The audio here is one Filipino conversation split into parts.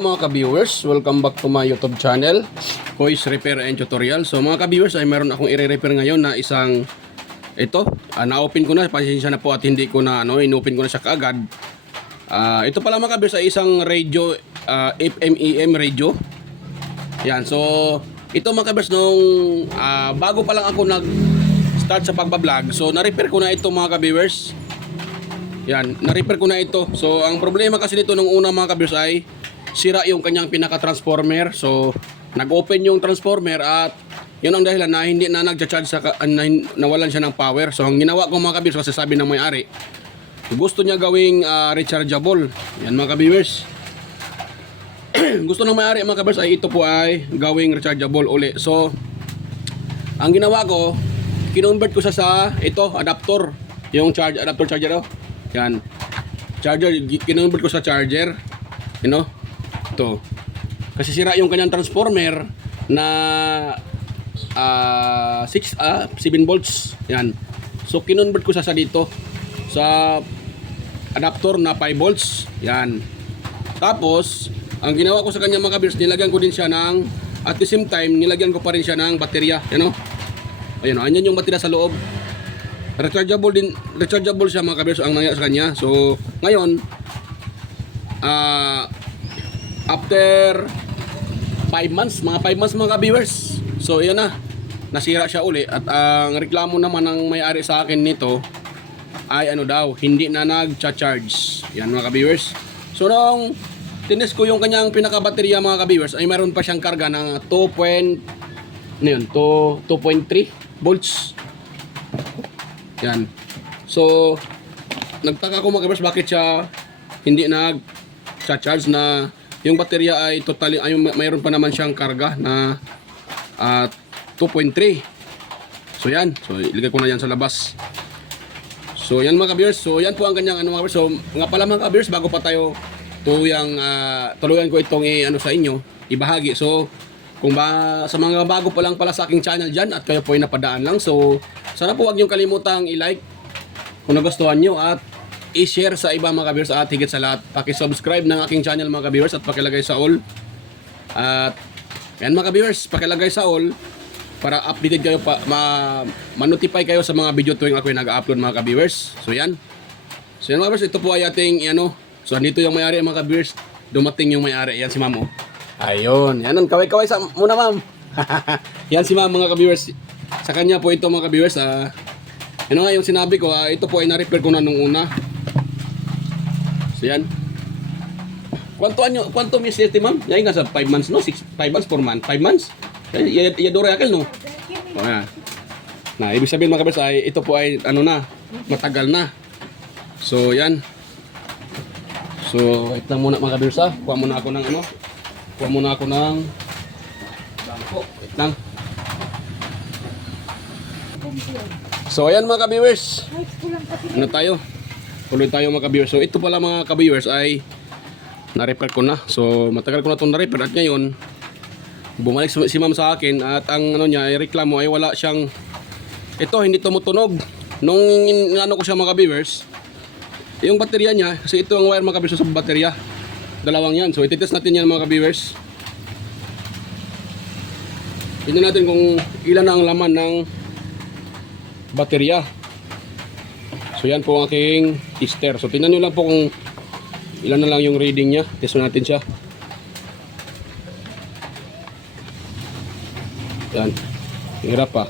Hello mga ka-viewers, welcome back to my YouTube channel, Kois Repair and Tutorial. So mga ka-viewers, ay meron akong i-repair ngayon na isang ito, na-open ko na, pasensya na po at hindi ko na in-open ko na siya kaagad. Ito pala mga ka-viewers ay isang radio, FM/AM radio. Yan, so ito mga ka-viewers nung bago pa lang ako nag-start sa pagbablog, so na-repair ko na ito mga ka-viewers. Yan, na-repair ko na ito. So ang problema kasi nito nung una mga ka-viewers ay sira yung kanyang pinaka-transformer. So nag-open yung transformer at yun ang dahilan na hindi na nagcha-charge nawalan siya ng power. So ang ginawa ko mga ka-viewers, kasi sabi ng may-ari gusto niya gawing rechargeable. Yan mga ka-viewers. Gusto ng may-ari mga ka-viewers ay ito po ay gawing rechargeable uli. So ang ginawa ko, kinonvert ko siya sa ito, adapter. Yung adapter charger. Yan. Charger, kinonvert ko sa charger. You know? Ito. Kasi sira yung kanyang transformer na 7 volts. Yan. So kinonvert ko sa dito sa adapter na 5 volts. Yan. Tapos ang ginawa ko sa kanya mga ka-viewers, nilagyan ko din siya ng, at the same time nilagyan ko pa rin siya ng baterya. Yan o. Ayun o. Anyan yung baterya sa loob. Rechargeable siya mga ka-viewers ang nangyari sa kanya. So ngayon after 5 months mga ka-viewers, so yan na, nasira siya uli. At ang reklamo naman ng may-ari sa akin nito ay hindi na nag-charge. Yan mga ka-viewers. So nung tinest ko yung kanyang pinaka-baterya mga ka-viewers, ay mayroon pa siyang karga ng 2.3 volts. Yan. So nagtaka ko mga ka-viewers bakit siya hindi nag-charge, na yung baterya ay totally mayroon pa naman siyang karga na 2.3. So yan. So ilagay ko na yan sa labas. So yan mga ka-viewers. So yan po ang kanyang mga ka-viewers. So nga pala mga ka-viewers, bago pa tayo tuluyan ko itong sa inyo, ibahagi. So kung sa mga bago pa lang pala sa aking channel dyan at kayo po ay napadaan lang, so sana po huwag niyong kalimutang i-like kung nagustuhan nyo at i-share sa iba mga ka-viewers, at higit sa lahat paki-subscribe ng aking channel mga ka-viewers at pakilagay sa all. At yan mga ka-viewers, pakilagay sa all para updated kayo, ma-notify kayo sa mga video tuwing ako nag-upload mga ka-viewers. So yan. So yan mga ka-viewers, ito po ay ating so andito yung may-ari mga ka-viewers. Dumating yung may-ari. Yan si ma'am oh. Ayun. Yan, kaway-kaway muna ma'am. Yan si ma'am mga ka-viewers. Sa kanya po ito mga ka-viewers. Ano nga yung sinabi ko, ito po ay na-repair ko na nung una. So yan. Kwanto may safety ma'am? Yan nga sa 5 months no? 5 months, 4 months? 5 months? Yadore akal no? O yan. Na, ibig sabihin mga ka-viewers ay ito po ay matagal na. So yan. So wait lang muna mga ka-viewers ha. Kuha muna ako ng bangko. Wait lang. So ayan mga ka-viewers, tuloy tayo mga ka-viewers. So ito pala mga ka-viewers ay na-repair ko na. So matagal ko na itong na-repair at ngayon bumalik si ma'am sa akin at ang niya ay reklamo ay wala siyang, hindi tumutunog. Nung ko siya mga ka-viewers, yung baterya niya, kasi ito ang wire mga ka-viewers sa baterya, dalawang yan. So ititest natin yan mga ka-viewers. Tingnan natin kung ilan na ang laman ng baterya. So yan po ang aking tester. So tingnan nyo lang po kung ilan na lang yung reading nya. Test natin siya. Yan. Hirap pa.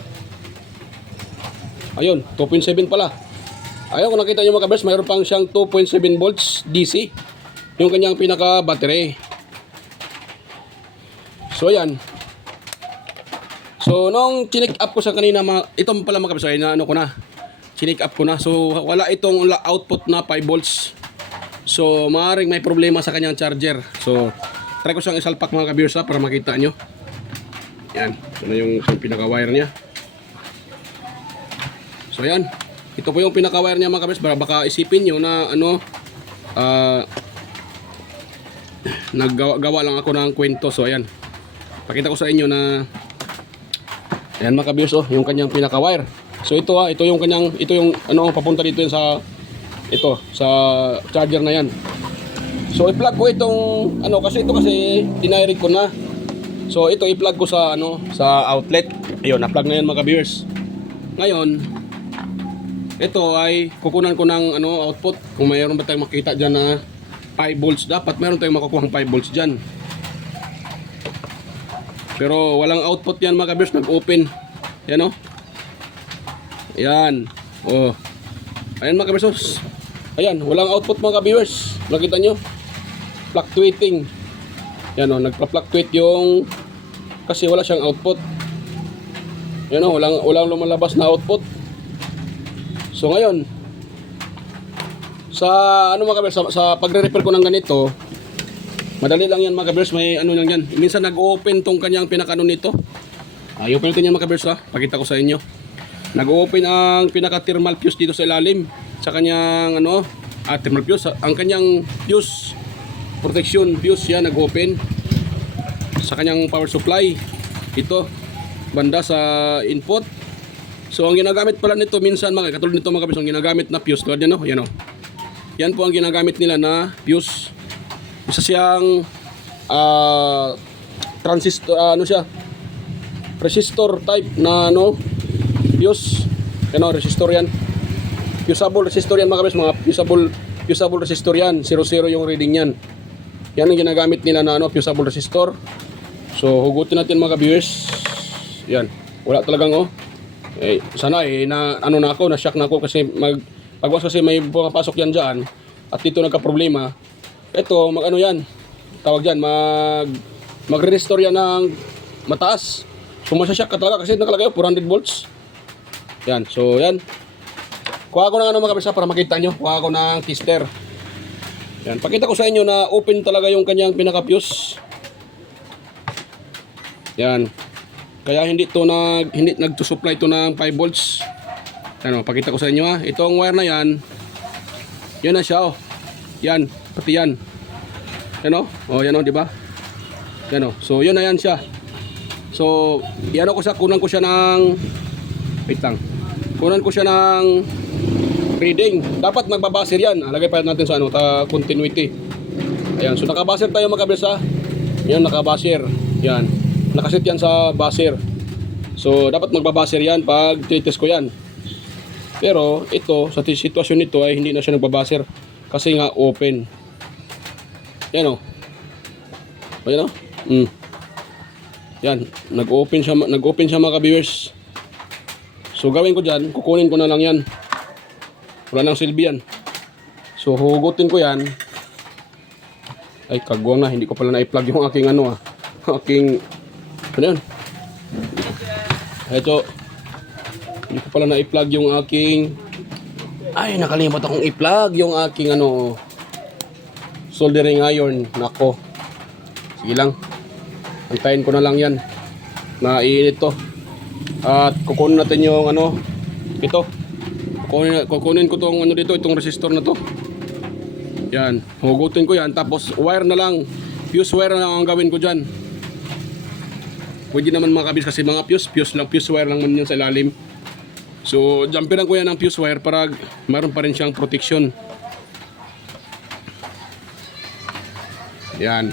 Ayun, 2.7 pala. Ayun, kung nakita nyo mga ka-viewers, mayroon pang siyang 2.7 volts DC yung kanyang pinaka battery. So yan. So nung chinik up ko sa kanina, ito pala mga ka-viewers, chinik up ko na. So wala itong output na 5 volts. So maaaring may problema sa kanyang charger. So try ko siyang isalpak mga ka-viewers para makita nyo. Yan, ito yung pinaka-wire niya. So yan, ito po yung pinaka-wire niya mga ka-viewers. Baka isipin nyo na naggawa lang ako ng kwento. So ayan, pakita ko sa inyo na ayan mga ka-viewers, yung kanyang pinaka-wire. So ito ito yung papunta dito yan sa charger na yan. So i-plug ko itong ano kasi ito kasi dinirect ko na. So ito i-plug ko sa ano sa outlet. Ayun, na-plug na yan mga ka-viewers. Ngayon, ito ay kukunan ko ng ano output. Kung mayroon ba tayong makita diyan na 5 volts, dapat mayroon tayong makukuha ng 5 volts diyan. Pero walang output yan mga ka-viewers, nag-open. Yan oh. Ayan. Oh. Ayan mga ka-viewers. Ayan, walang output mga ka-viewers. Nakita nyo? Fluctuating. Yan o, nagpa-fluctuate yung kasi wala siyang output. Yan o, walang lumalabas na output. So ngayon, sa ano mga kabers, sa pagre-repair ko ng ganito, madali lang yan mga kabers, may ano lang yan. Minsan nag-open tong kanyang pinaka-ano nito. I-open natin yan mga kabers ha, pakita ko sa inyo. Nag-open ang pinaka-thermal fuse dito sa ilalim. Sa kanyang ano, thermal fuse, ang kanyang fuse protection fuse yan nag-open sa kanyang power supply. Ito banda sa input. So ang ginagamit pala nito minsan mga katulad nito mga kabis, ang ginagamit na fuse tulad yan, yan, yan po ang ginagamit nila na fuse. Isa siyang transistor, ano siya, resistor type na ano fuse, ano, resistor yan, fusible resistor yan mga kabis, mga fusible resistor yan, 00 yung reading yan. Yan ang ginagamit nila na ano, fusible resistor. So hugutin natin mga viewers. Yan, wala talagang oh. Sana na ano na ako, na shock na ako kasi pagwas kasi may pumapasok yan diyan at dito nagka-problema. Ito mag ano yan, tawag diyan, magre-restore yan ng mataas. So masya-shock ka talaga kasi nakalagay 400 volts. Yan, so yan. Kuha ko ng ano mga viewers para makita nyo. Kuha ko ng tester. Yan, pakita ko sa inyo na open talaga yung kanyang pinaka-fuse. Yan. Kaya hindi nagto-supply to ng 5 volts. Ano, pakita ko sa inyo ha. Itong wire na yan. Yan na siya oh. Yan, pati yan. Yan oh. Oh, yan oh, di ba? Yan oh. So, yun na yan siya. So, yan ko sa kunan ko siya ng wait lang. Kunan ko siya ng reading. Dapat magbabaser yan. Lagay pa natin sa ano, continuity. Ayan, so nakabaser tayo mga kabisa. Yan, nakabaser. Yan. Nakasit yan sa baser. So dapat magbabaser yan pag titest ko yan. Pero ito, sa sitwasyon nito ay hindi na siya nagbabaser kasi nga open. Yan o. Ayan o. Yan, nag-open siya mga ka-viewers. So gawin ko dyan, kukunin ko na lang yan. Wala nang silbi yan. So hugutin ko yan. Ay kagwang na, hindi ko pala na-i-plug yung aking ano aking ano yun. Ito, hindi ko pala na-i-plug yung aking, ay nakalimot akong i-plug yung aking ano soldering iron. Nako, sige lang, antayin ko na lang yan na iinit to. At kukunin natin yung ano ito. Kukunin ko tong ano dito, itong resistor na to. Yan, hugutin ko yan tapos wire na lang, fuse wire na lang ang gawin ko diyan. Pwede naman mga kabis kasi mga fuse wire lang man yun sa ilalim. So jumperan ko yan ng fuse wire para meron pa rin siyang protection. Yan.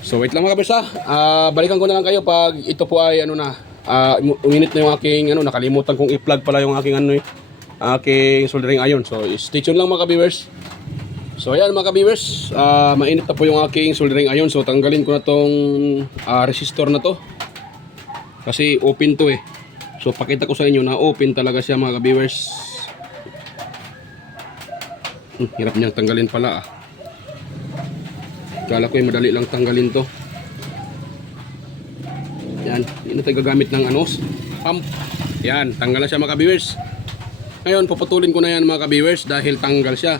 So wait lang mga kabis balikan ko na lang kayo pag ito po ay ano na uminit na yung aking ano, nakalimutan kong i-plug pala yung aking ano aking soldering iron. So stay tuned lang mga ka-viewers. So ayan mga ka-viewers, mainit na po yung aking soldering iron. So tanggalin ko na tong resistor na to kasi open to eh. So pakita ko sa inyo na open talaga siya mga ka-viewers. Hirap niyang tanggalin pala Kala ko madali lang tanggalin to. Yan, hindi na tayo gagamit ng ano, pump. Yan, tanggal na siya mga ka-viewers. Ngayon, puputulin ko na yan mga ka-viewers dahil tanggal siya.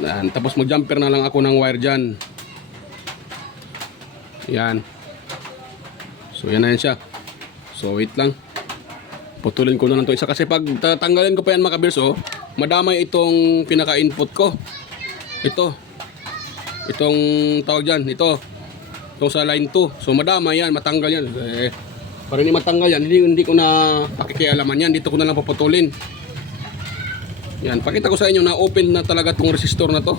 Yan, tapos mag-jumper na lang ako ng wire dyan. Yan. So, yan na yan siya. So, wait lang. Putulin ko na lang to isa kasi pag tatanggalin ko pa yan mga ka-viewers, madamay itong pinaka-input ko. Itong tawag dyan, ito sa line 2. So madama yan, matanggal yan. Para hindi matanggal yan, hindi ko na pakikialaman yan. Dito ko na lang paputulin. Yan, pakita ko sa inyo na open na talaga tong resistor na to.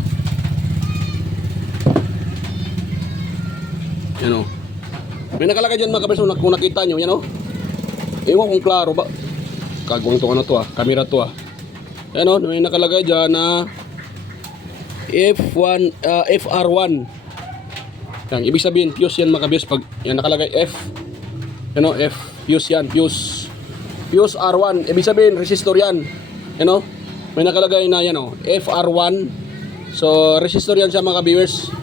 Yan o. May nakalagay dyan mga kabers, kung nakita nyo, yan o. Ewan kung klaro ba. Kagawang to ano to camera to Yan o, may nakalagay dyan na FR1. Yan, ibig sabihin fuse yan mga kabers. Pag yan nakalagay F, yan o, F, fuse yan, fuse R1, ibig sabihin resistor yan. Yan o, may nakalagay na yan o, FR1. So resistor yan siya mga viewers.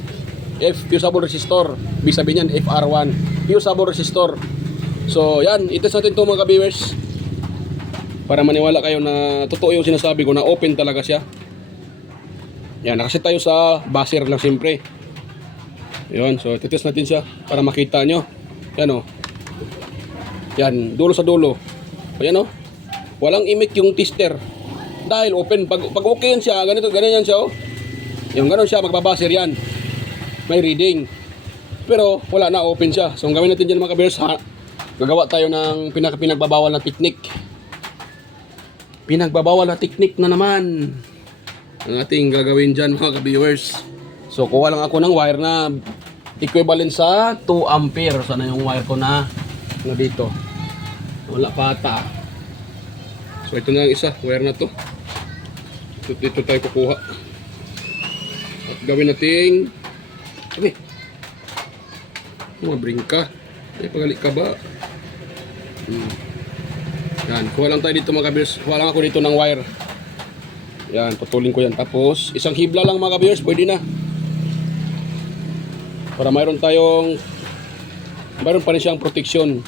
F, fusible resistor, ibig sabihin yan FR1, fusible resistor. So yan, itest natin ito mga viewers para maniwala kayo na totoo yung sinasabi ko na open talaga siya. Yan, nakasit tayo sa buzzer lang siyempre. Yun, so titest natin siya para makita nyo. Yan o. Yan, dulo sa dulo. Ayan o. Walang imik yung tester. Dahil open. Pag okay yan siya, ganito, ganyan siya o. Yung ganon siya, magbabuzzer yan. May reading. Pero wala na, open siya. So ang gawin natin dyan mga kabers, gagawa tayo ng pinagbabawal na teknik. Pinagbabawal na teknik na naman ang ating gagawin dyan mga ka-viewers. So kuha lang ako ng wire na equivalent sa 2 ampere. Sana yung wire ko na dito. Wala pa ata. So ito na ang isa, wire na to. Dito tayo kukuha. At gawin nating okay. Mabring ka. Ay pagali ka ba? Yan, kuha lang tayo dito mga ka-viewers. Kuha lang ako dito ng wire. Yan, putulin ko yan. Tapos isang hibla lang mga ka-viewers, pwede na. Para mayroon pa rin siyang proteksyon.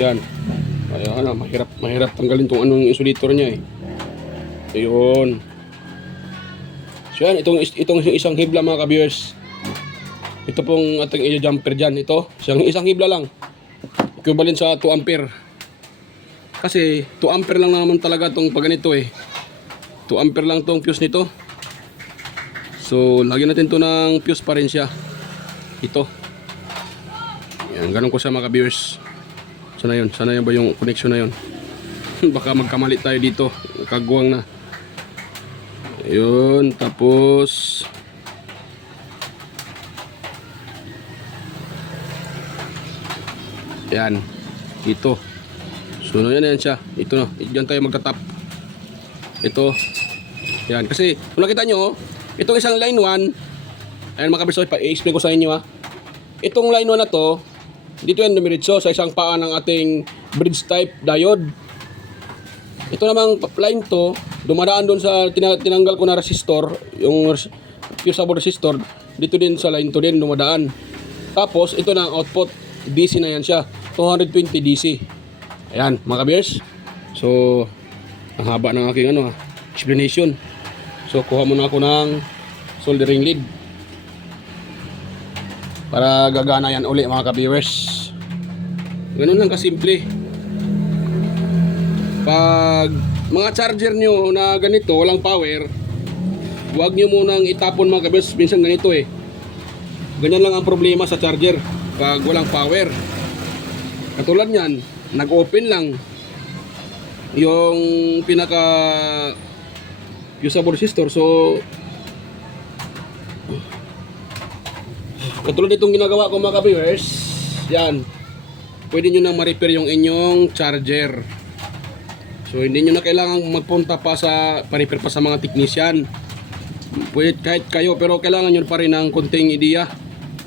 Yan. Ayan, mahirap tanggalin tong anong insulator niya eh. Ayun. So yan, itong isang hibla mga ka-viewers. Ito pong ating i-jumper dyan. Ito, isang hibla lang. Equivalent sa 2 ampere. Kasi 2 ampere lang naman talaga itong pag ganito eh. 2 ampere lang itong fuse nito. So lagyan natin ito ng fuse pa rin siya. Ito. Yan, ganun ko siya mga viewers. Sana yun ba yung connection na yun. Baka magkamali tayo dito. Kagwang na. Ayun, tapos yan, ito. So yan siya. Ito na, diyan tayo magtatap. Ito. Yan, kasi kung nakita nyo, itong isang line 1, ayan mga kabirso, i-explain ko sa inyo itong line 1 na to, dito yan dumiritso sa isang paa ng ating bridge type diode. Ito namang line to, dumadaan doon sa tinanggal ko na resistor, yung fusible resistor, dito din sa line to din dumadaan. Tapos ito na ang output, DC na yan siya. 220 DC. Ayan, mga kabiyers. So, ang haba ng aking explanation. So, kuha muna ako ng soldering lead. Para gagana yan uli mga kabiyers. Ganun lang kasimple. Pag mga charger nyo na ganito, walang power, huwag nyo munang itapon mga kabiyers. Minsan ganito eh. Ganyan lang ang problema sa charger pag walang power. Katulad nyan, nag-open lang yung pinaka fusible resistor. So katulad itong ginagawa ko mga ka-viewers, yan, pwede nyo nang ma-repair yung inyong charger. So hindi nyo na kailangan magpunta pa pa-repair pa sa mga technician. Pwede kahit kayo, pero kailangan nyo pa rin ng konting ideya.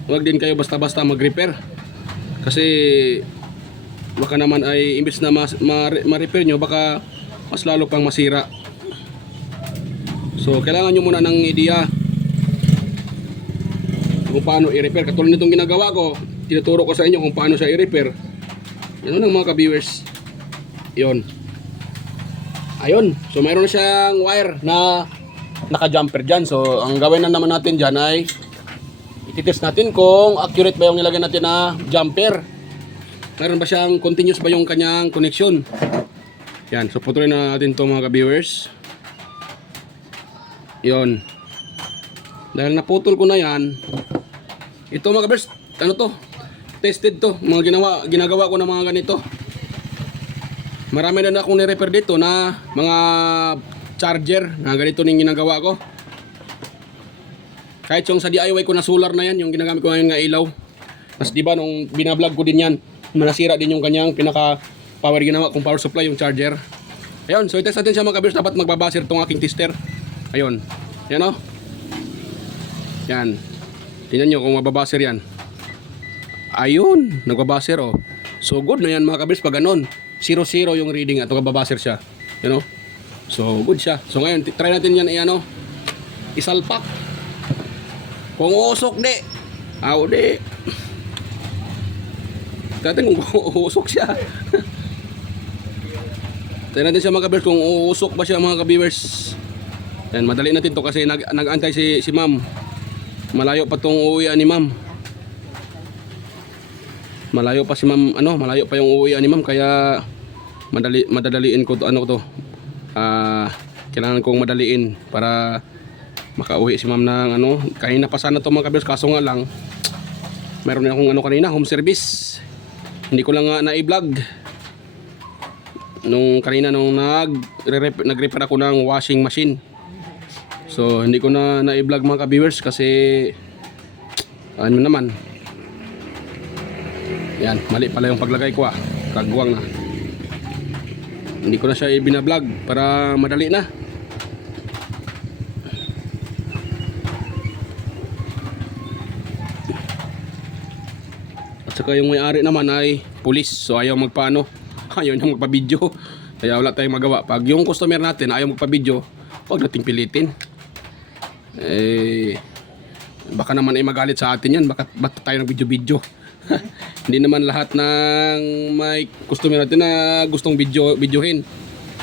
Huwag din kayo basta-basta mag-repair. Kasi baka naman ay imbes na ma-repair nyo, baka mas lalo pang masira. So kailangan nyo muna ng ideya kung paano i-repair. Katulad nitong ginagawa ko, tinuturo ko sa inyo kung paano siya i-repair. Yan lang mga ka-viewers. Yun. Ayun. So mayroon siyang wire na naka-jumper dyan. So ang gawin na naman natin dyan ay ititest natin kung accurate ba yung nilagay natin na jumper. Meron ba siyang continuous ba yung kanyang connection. Yan. So putulin na natin ito mga ka-viewers. Yun. Dahil naputol ko na yan, ito mga kabers, ano to? Tested to, mga ginagawa ko na mga ganito. Marami na akong ni-repair dito na mga charger na ganito ning ginagawa ko. Kahit yung sa DIY ko na solar na yan, yung ginagamit ko ngayon nga ilaw. Mas diba nung binablog ko din yan, manasira din yung kanyang pinaka power ginawa kong power supply, yung charger. Ayun, so i-test natin siya mga kabers. Dapat magbabasir tong aking tester. Ayun, yan o. Yan. Tingnan nyo kung mababasir yan. Ayun, nagbabasir o. So good na yan mga kabers pag ganon. 0-0 yung reading at magbabasir siya. Yan o. So good siya. So ngayon, try natin yan i-ano, isalpak. Kung uusok di. Di. Try natin kung uusok siya. Try natin siya mga kabers kung uusok ba siya mga kabers. Yan, madali natin to kasi nag-antay si ma'am. Malayo pa tong uuwian ni ma'am. Malayo pa si ma'am, malayo pa yung uuwian ni ma'am kaya madadaliin ko to, kailangan kong madaliin para makauwi si ma'am ng kanina pa sana to mga kabers, kaso nga lang meron din akong kanina, home service. Hindi ko lang nga na-i-vlog. Nung kanina nung nag-repair ako ng washing machine. So hindi ko na i-vlog mga ka-viewers kasi ano naman. Yan, mali pala yung paglagay ko kagwang na. Hindi ko na siya i-binablog para madali na. At saka yung may-ari naman ay pulis. So ayaw magpaano. Ayaw niya magpa-video. Kaya wala tayong magawa. Pag yung customer natin ayaw magpa-video, huwag nating pilitin. Baka naman ay magalit sa atin yan. Ba't tayo ng video-video? Hindi naman lahat ng may customer natin na gustong videohin.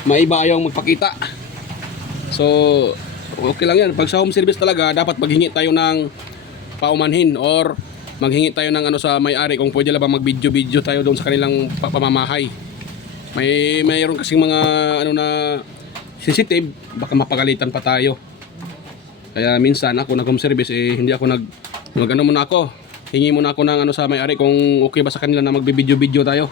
May iba ayaw magpakita. So okay lang yan. Pag sa home service talaga, dapat maghingi tayo ng paumanhin or maghingi tayo ng sa may-ari kung pwede lang ba mag-video tayo doon sa kanilang pamamahay. Mayroon kasing mga na sensitive, baka mapagalitan pa tayo. Kaya minsan ako nag-home service hindi ako muna ako. Hingi muna ako ng sa may-ari kung okay ba sa kanila na magbi-video tayo.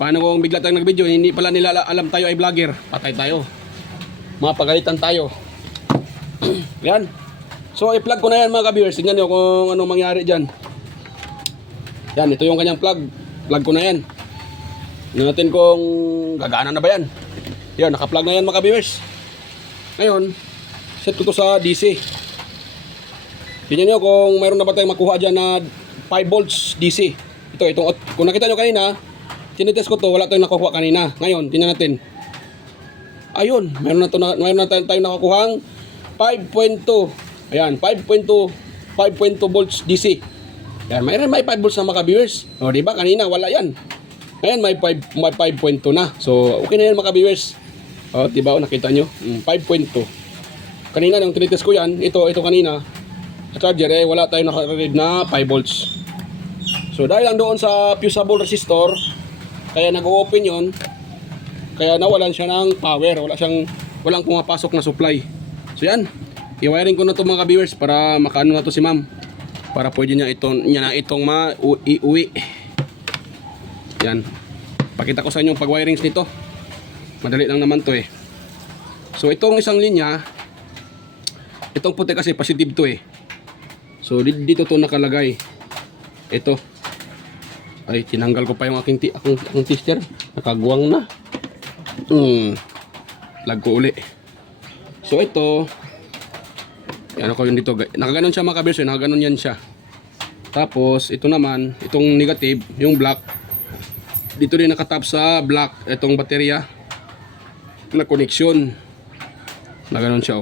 Paano kung bigla tayong nag-video, hindi pala nila alam tayo ay vlogger, patay tayo. Mapagalitan tayo. Yan. So i-plug ko na yan mga ka-viewers. Tingnan niyo kung anong mangyari diyan. Yan, ito yung kanyang plug. Plug ko na yan. Tingnan natin kung gagana na ba yan. Yan, naka-plug na yan mga ka-viewers. Ngayon, set ko to sa DC. Tingnan nyo kung mayroon na ba tayong makuha dyan na 5 volts DC. Kung nakita nyo kanina, tinitest ko to, wala tayong nakuha kanina. Ngayon, tingnan natin. Ayun, mayroon na tayong nakukuhang 5.2. Ayan, 5.2 volts DC. Ayan, may 5 volts na mga ka-viewers. O, diba? Kanina, wala yan. Ngayon, may 5.2 na. So, okay na yan mga ka-viewers. O, diba? Nakita nyo? 5.2. Kanina nung tinitest ko yan, ito kanina sa charger wala tayong naka-read na 5 volts. So dahil lang doon sa fusible resistor, kaya nag-open yon, kaya nawalan siya ng power, walang pumapasok na supply. So yan, i-wiring ko na to mga viewers para makaano na to si ma'am, para pwede niya itong maiuwi. Yan, pakita ko sa inyo pag-wirings nito, madali lang naman to So itong isang linya, itong puti kasi positive to So dito to nakalagay. Ito. Ay, tinanggal ko pa yung akong tester. Nakaguwang na. Plug ko uli. So ito, ano ko yun dito. Nakaganon siya mga kabers. Nakaganon yan siya. Tapos ito naman, itong negative, yung black. Dito rin nakatap sa black itong baterya na connection. Naganon siya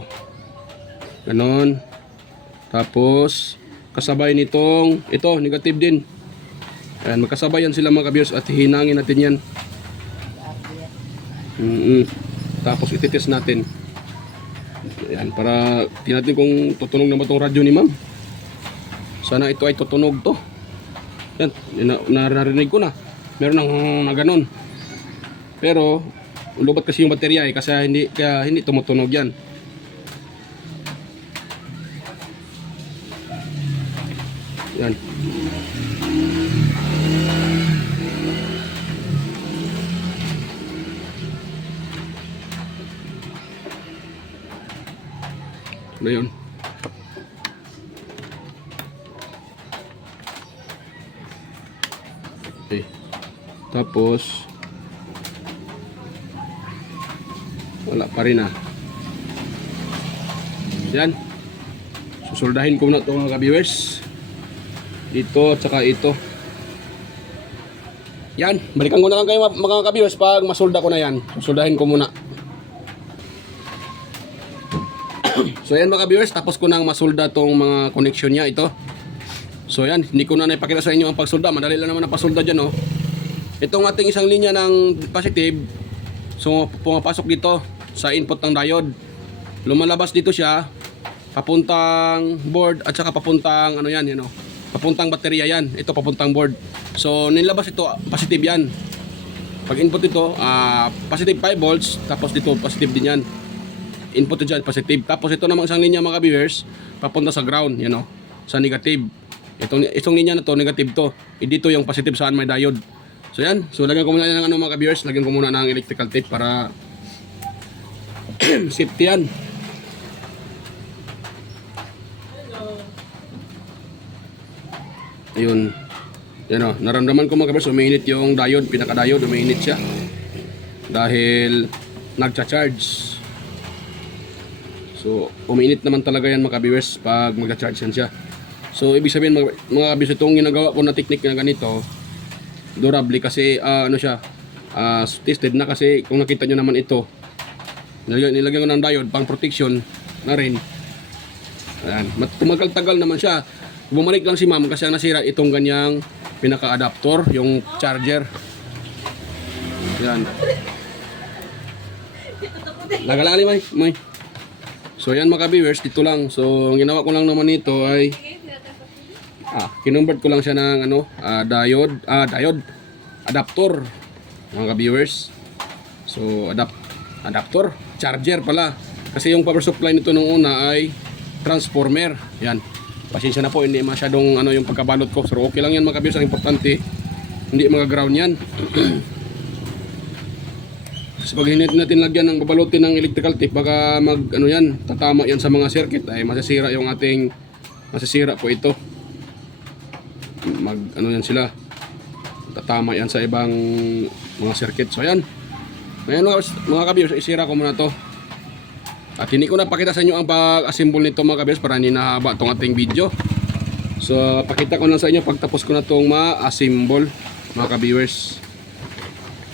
Ganon. Tapos kasabay nitong ito, negative din. Ayan, magkasabay yan sila mga ka-viewers at hinangin natin yan. Tapos ititest natin. Ayan, para tingnan natin kung tutunog na ba itong radyo ni ma'am. Sana ito ay tutunog to. Yan, narinig ko na. Meron na ganon. Pero lubat kasi yung baterya kaya hindi tumutunog yan. Yan. Ano yun? Okay. Tapos wala pa rin ah. Yan. Susuldahin ko na ito mga ka-viewers. Ito at saka ito. Yan. Balikan ko na lang kayo mga ka-viewers pag masulda ko na yan. Susuldahin ko muna. So yan mga viewers, tapos ko nang masulda tong mga connection niya ito. So yan, hindi ko na naipakita sa inyo ang pagsulda. Madali lang naman ang pagsulda dyan oh. Itong ating isang linya ng positive. So pumapasok dito sa input ng diode. Lumalabas dito siya papuntang board at saka papuntang ano yan, papuntang baterya yan. Ito papuntang board. So nilabas ito positive yan. Pag input ito, positive 5 volts, tapos dito positive din yan. Input dyan, positive. Tapos ito namang isang linya mga viewers, papunta sa ground, sa negative. Itong linya na to, negative to. Dito yung positive saan may diode. So yan, so lagyan ko muna ng mga viewers, lagyan ko muna ng electrical tape para safety yan. Ayun. Yan o, naramdaman ko mga viewers, umiinit yung diode, pinaka-diode, umiinit siya. Dahil nagcha-charge. So, umiinit naman talaga yan mga viewers pag mag-charge yan siya. So, ibig sabihin mga viewers, itong ginagawa ko na technique na ganito, durable kasi tested na kasi kung nakita nyo naman ito, nilagyan ko ng diode pang protection na rin. Ayan. Tumagal-tagal naman siya. Bumalik lang si ma'am kasi ang nasira itong ganyang pinaka-adapter, yung charger. Ayan. Lagalaan ni May. So yan mga viewers, dito lang. So ang ginawa ko lang naman nito ay kinumbert ko lang siya ng diode adapter mga viewers. So adapter, charger pala. Kasi yung power supply nito nung una ay transformer. Yan. Pasensya na po, hindi masyadong yung pagkabalot ko. So okay lang yan mga viewers, ang importante hindi mga ground yan. So pag hinit natin lagyan ng babalutin ng electrical tape, baka tatama yan sa mga circuit, ay masasira yung ating, masasira po ito. Yan sila, tatama yan sa ibang mga circuit. So yan, ngayon mga ka-viewers, isira ko muna to. At hindi ko na pakita sa inyo ang pag-assemble nito mga ka-viewers para hindi nahaba itong ating video. So pakita ko lang sa inyo pagtapos ko na itong ma-assemble mga ka-viewers.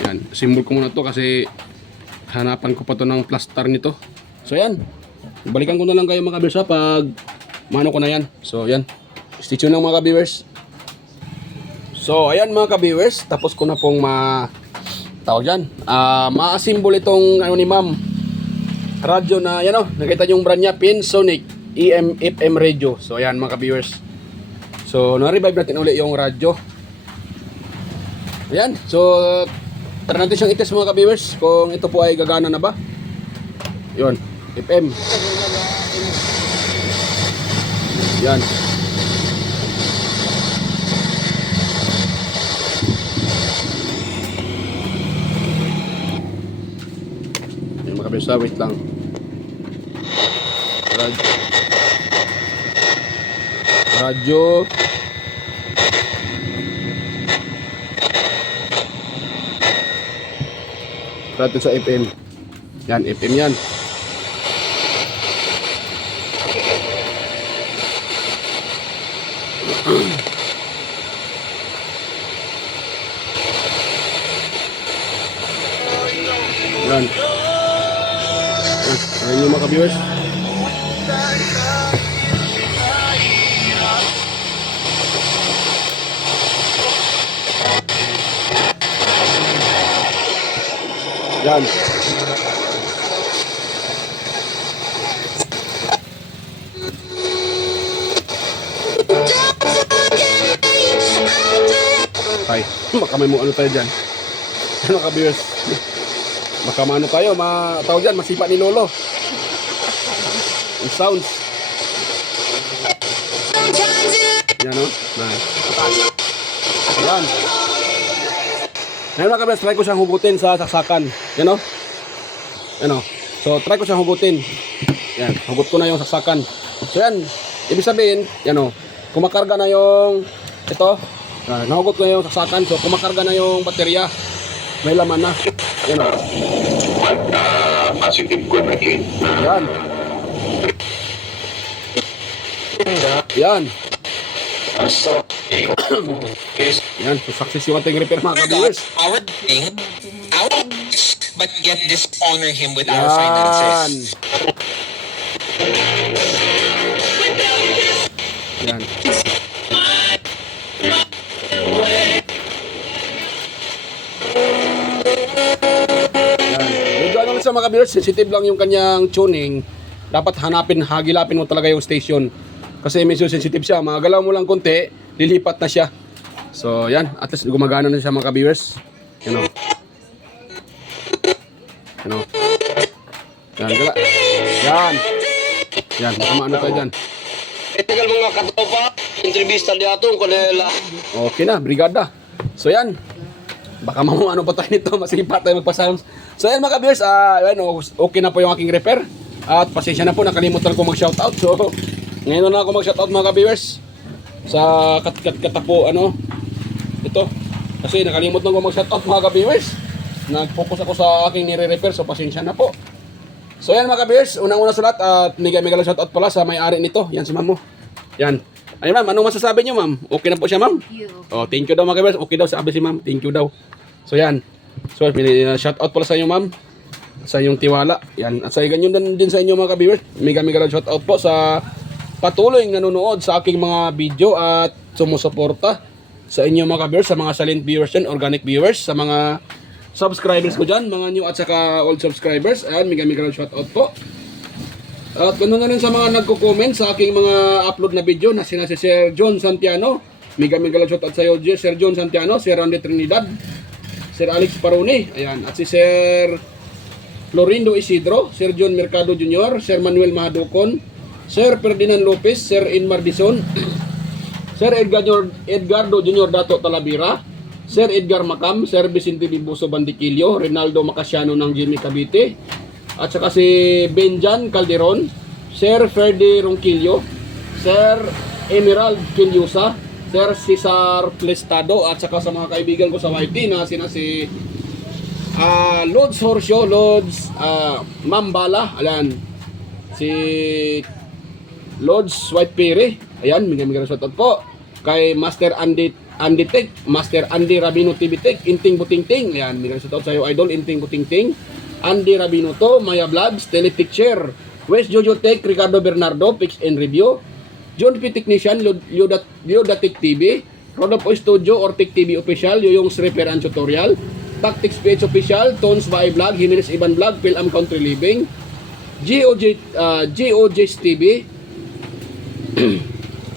Yan, assemble ko muna to kasi hanapan ko pa to ng plaster nito. So yan, balikan ko na lang kayo mga ka-viewers pag mano ko na yan. So yan, stay tuned lang mga ka-viewers. So ayan mga ka-viewers, tapos ko na pong ma-assemble itong ni ma'am radyo na nakita yung brand niya, Pinsonic FM radio. So ayan mga ka-viewers, so na-revive natin ulit yung radyo. Ayan, so tara natin siyang ites mga ka-viewers kung ito po ay gagana na ba. Yun, FM. Yan. Yan mga ka-viewers, wait lang. Radyo. Radyo sa FM. Yan, FM yan. Yan. Ayan yung mga ka-viewers. Yan. Ay, makamay mo tayo dyan. Ano ka viewers? Makamano tayo, tawag dyan, masipa ni Lolo. Yung sounds. Yan o. Yan. Ngayon mga ka-viewers, try ko siyang hugutin sa saksakan. Yan o. Yan o. So, try ko siyang hugutin. Yan, hugot ko na yung saksakan. So, yan. Ibig sabihin, yan o. Kumakarga na yung ito. Nahugot ko na yung saksakan. So, kumakarga na yung baterya. May laman na. Yan o. Positive ko na yun. Yan. Yan. Yan. So, success yung ating repair mga ka-viewers. Our thing, but yet dishonor him with our Yan. finances. Yan. Yan. Medyo ano lang sa mga ka-viewers, sensitive lang yung kanyang tuning. Dapat hagilapin mo talaga yung station. Kasi medyo sensitive siya. Mga galaw mo lang konti, lilipat na siya. So, yan. At least gumagana na siya mga ka-viewers. Yan o. Yan o. Yan, gala. Yan. Yan, maano tayo dyan. Itigal mga katopa, entrevista di atong kanila. Okay na, brigada. So yan. Baka ano pa tayo nito, masipa tayo magpa-sounds. So yan mga ka-viewers, okay na po yung aking repair. At pasensya na po, nakalimutan ko mag-shoutout. So ngayon na ako mag-shoutout mga ka-viewers. Sa katapo, ito. Kasi nakalimutan ko mag-shoutout mga ka-viewers. Nag-focus ako sa aking nire-repair, so pasensya na po. So yan mga ka-viewers, unang-una sa lahat at mega lang shoutout pala sa may-ari nito. Yan si ma'am mo. Yan. Ay ma'am, anong masasabi niyo ma'am? Okay na po siya ma'am? Oh, thank you daw mga ka-viewers. Okay daw sabi si ma'am. Thank you daw. So yan. So shoutout pala sa inyo ma'am. Sa inyong tiwala. Yan. At sa ganyan din sa inyo mga ka-viewers. Mega lang shoutout po sa patuloy nanonood sa aking mga video at sumusuporta sa inyo mga ka-viewers, sa mga silent viewers yan, organic viewers, sa mga subscribers ko dyan, mga new at saka old subscribers. Ayan, mega lang shoutout po. At ganoon na rin sa mga nagko-comment sa aking mga upload na video na sina si Sir John Santiano. Mega lang shoutout sa iyo, Sir John Santiano, Sir Randy Trinidad, Sir Alex Paroni, ayan, at si Sir Florindo Isidro, Sir John Mercado Jr., Sir Manuel Mahadukon, Sir Ferdinand Lopez, Sir Inmar Dizon, Sir Edgardo Jr. Dato Talavera, Sir Edgar Macam, Sir Vicente Bibuso Bandiquillo, Rinaldo Macasiano ng Jimmy Cavite, at saka si Benjan Calderon, Sir Ferdy Ronquillo, Sir Emerald Quillosa, Sir Cesar Plestado, at saka sa mga kaibigan ko sa YT na sina si Lods Horsio, Lods Mambala, ayan, si Lods White Pere, ayan, mega shoutout po kay Master Andy Tech, Master Andy Rabino TV Tech, Inting Butingting, ayan, mega shoutout sa iyo idol, Inting Butingting, Andy Rabino to, Maya Vlogs, Telepicture, West Jojo Tech, Ricardo Bernardo, Pix and Review, John P. Technician, Yoda Tech TV, Rodolfo Studio or Tech TV Official, Yoyong's Repair and Tutorial, Tactics PH Official, Tones Bahay Vlog, Jimenez Iban Vlog, Phil-Am Country Living, GOJ's TV,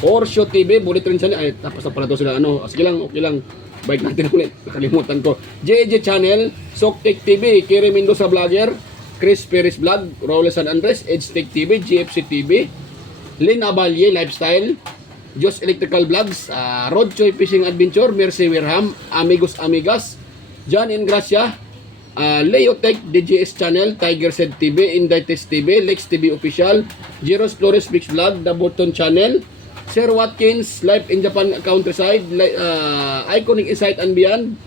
Horsio TV, Bullet Rin Channel, ay tapos na pala to sila, sige lang, okay lang, bike natin ulit, nakalimutan ko, JJ Channel, Soktech TV, Kiri Mendoza Vlogger, Chris Perez Vlog, Raul San Andres, Edge Tech TV, GFC TV, Lynn Abalye Lifestyle, Jos Electrical Vlogs, Rod Choi Fishing Adventure, Mercy Wirham, Amigos Amigas, John Ingracia, Leo Tech, DJS Channel, Tiger Said TV, Indites TV, Lex TV Official, Jeros Flores Mix Vlog, The Button Channel, Sir Watkins, Life in Japan Countryside, Iconic Insight and Beyond,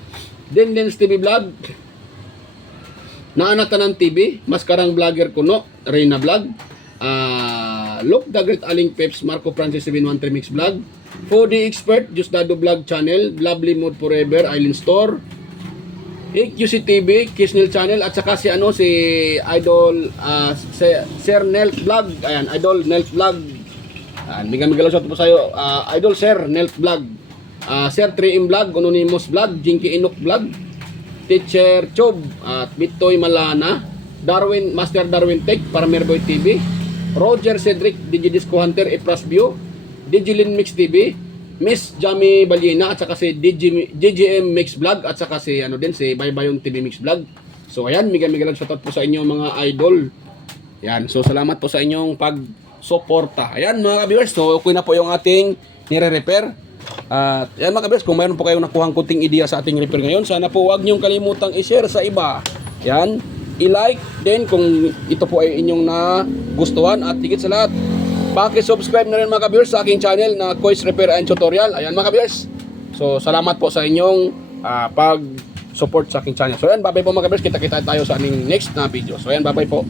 Denden's TV Vlog, Naanatanan TV, Maskarang Vlogger Kuno, Reyna Vlog, Look the Great Aling Peps, Marco Francis 713 Mix Vlog, 4D Expert, Just Dado Vlog Channel, Lovely Mood Forever, Island Store, QC TV, Kisnel Channel, at saka si Idol, Sir Nelt Vlog, ayan, Idol Nelt Vlog, mega shoutout po sa iyo, Idol Sir Nelt Vlog, Sir 3M Vlog, Anonymous Vlog, Jinky Inok Vlog, Teacher Chob, at Bitoy Malana, Master Darwin Tech, Paramerboy TV, Roger Cedric, Digidisco Hunter, Epras View, Digilin Mix TV, Miss Jamie Balyena, at saka si DGM Mix Vlog, at saka si si Baybayon TV Mix Vlog. So ayan, mega lang shoutout po sa inyo mga idol. Yan, so salamat po sa inyong pag-suporta. Ayan mga ka-viewers, so okay na po yung ating nire-repair. At yan mga kabiyers, kung mayroon po kayong nakuhang kunting ideya sa ating repair ngayon, sana po huwag niyong kalimutang i-share sa iba. Yan, i-like din kung ito po ay inyong nagustuhan at higit sa lahat, paki-subscribe na rin mga kabiyers sa aking channel na Kois Repair and Tutorial. Ayan mga kabiyers. So salamat po sa inyong pag-support sa aking channel. So yan, bye-bye po mga kabiyers. Kita-kita tayo sa aming next na video. So yan, bye-bye po.